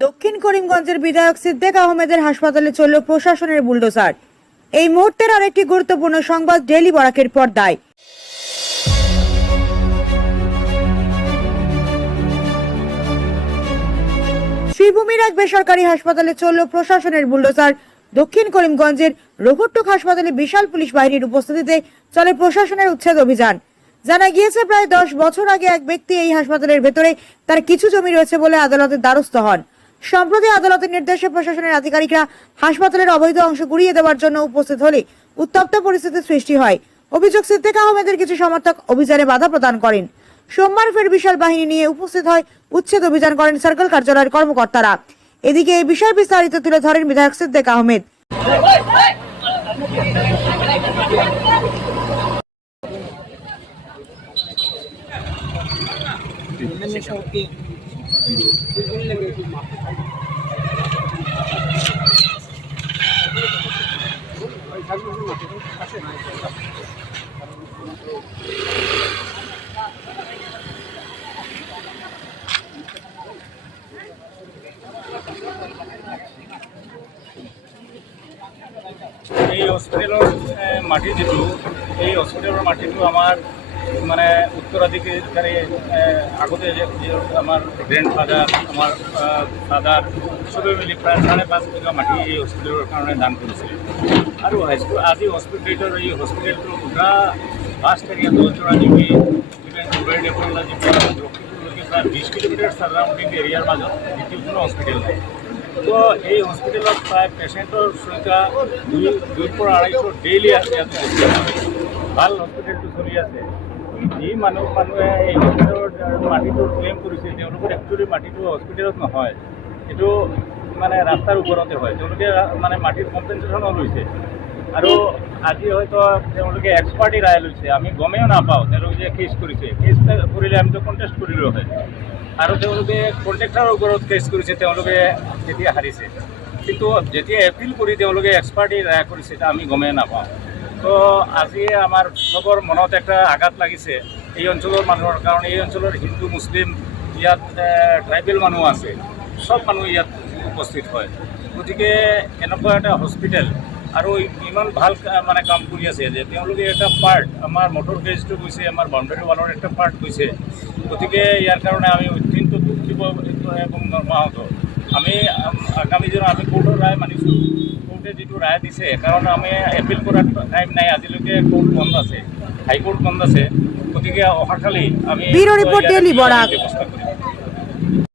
দক্ষিণ করিমগঞ্জের বিধায়ক সিদ্দেক আহমেদের হাসপাতালে চলল প্রশাসনের বুলডোজার। এই মুহূর্তের আরেকটি গুরুত্বপূর্ণ সংবাদ ডেলি বরাকের পর্দায়। শ্রীভূমির এক বেসরকারি হাসপাতালে চলল প্রশাসনের বুলডোজার। দক্ষিণ করিমগঞ্জের রঘুট্টুক হাসপাতালে বিশাল পুলিশ বাহিনীর উপস্থিতিতে চলে প্রশাসনের উচ্ছেদ অভিযান। জানা গিয়েছে, প্রায় দশ বছর আগে এক ব্যক্তি এই হাসপাতালের ভেতরে তার কিছু জমি রয়েছে বলে আদালতের দ্বারস্থ হন। সম্প্রতি আদালতের নির্দেশে প্রশাসনের আধিকারিকরা হাসপাতালের অবৈধ অংশ গুড়িয়ে দেওয়ার জন্য উপস্থিত হলে উত্তপ্ত পরিস্থিতির সৃষ্টি হয়। অভিযোগ সিদ্দিক আহমেদের কিছু সমর্থক অভিযানে বাধা প্রদান করেন। সোমবার ফের বিশাল বাহিনী নিয়ে উপস্থিত হয় উচ্ছেদ অভিযান করেন সার্কেল কার্যালয়ের কর্মকর্তারা। এদিকে এই বিষয় বিস্তারিত তুলে ধরেন বিধায়ক সিদ্দিক আহমেদ। এই হস্পিটেলৰ মাটি যিটো এই হস্পিটেলৰ মাটিটো আমাৰ মানে উত্তৰাধিকাৰী এ, আগতে যে আমাৰ গ্ৰেণ্ড ফাদাৰ আমাৰ ফাদাৰ চবে মিলি প্ৰায় চাৰে পাঁচ বিঘা মাটি এই হস্পিটেলৰ কাৰণে দান কৰিছিল। আৰু হাইস্কুল আজি হস্পিটেলৰ এই হস্পিটেলটো পুৰা first area Dolchora GP Guwahati Depla GP লখিমপুৰলৈকে প্ৰায় বিছ কিলোমিটাৰ ছাৰাউণ্ডিং এৰিয়াৰ মাজত দ্বিতীয় কোনো হস্পিটেল নাই। তো এই হস্পিটেলত প্ৰায় পেচেণ্টৰ সংখ্যা দুই দুইৰ পৰা ডেইলি আছে ভালো হস্পিটেলটো চলি আছে। যি মানুহ মানুহে এই মাটিটো ক্লেইম কৰিছে, তেওঁলোকৰ একচুৱেলি মাটিটো হস্পিটেলত নহয়। এইটো মানে ৰাস্তাৰ ওপৰতে হয়। তেওঁলোকে মানে মাটিৰ কম্পেনচেশ্যনো লৈছে। আৰু আজি হয়তো তেওঁলোকে এক্সপাৰ্টি ৰায় লৈছে। আমি গমেই নাপাওঁ। তেওঁলোকে যে কেছ কৰিছে। কেছ কৰিলে আমিতো কণ্টেষ্ট কৰিলোঁ হয়। আৰু তেওঁলোকে কণ্ট্ৰেক্টাৰৰ ওপৰত কেছ কৰিছে। তেওঁলোকে যেতিয়া হাৰিছে। কিন্তু যেতিয়া এপিল কৰি তেওঁলোকে এক্সপাৰ্টি ৰায় কৰিছে আমি গমেই নাপাওঁ। তো আজি আমাৰ চবৰ মনত এটা আঘাত লাগিছে এই অঞ্চলৰ মানুহৰ কাৰণ এই অঞ্চলৰ হিন্দু মুছলিম ইয়াত ট্ৰাইবেল মানুহ আছে চব মানুহ ইয়াত উপস্থিত হয় গতিকে এনেকুৱা এটা হস্পিটেল আৰু ইমান ভালো মানে কাম কৰি আছে যে তেওঁলোকে এটা পাৰ্ট আমাৰ মটৰ গেজটো গৈছে আমাৰ বাউণ্ডাৰী ৱালৰ এটা পাৰ্ট গৈছে গতিকে ইয়াৰ কাৰণে আমি অত্যন্ত দুখিত এবং মৰ্মাহত আমি আগামী দিনত আমি কোৰ্টৰ ৰায় মানিছোঁ কোৰ্টে যিটো ৰায় দিছে কাৰণ আমি এপিল কৰাৰ টাইম নাই আজিলৈকে কোৰ্ট বন্ধ আছে হাইকোৰ্ট বন্ধ আছে গতিকে অহাকালি আমি। ব্যৱস্থা কৰিম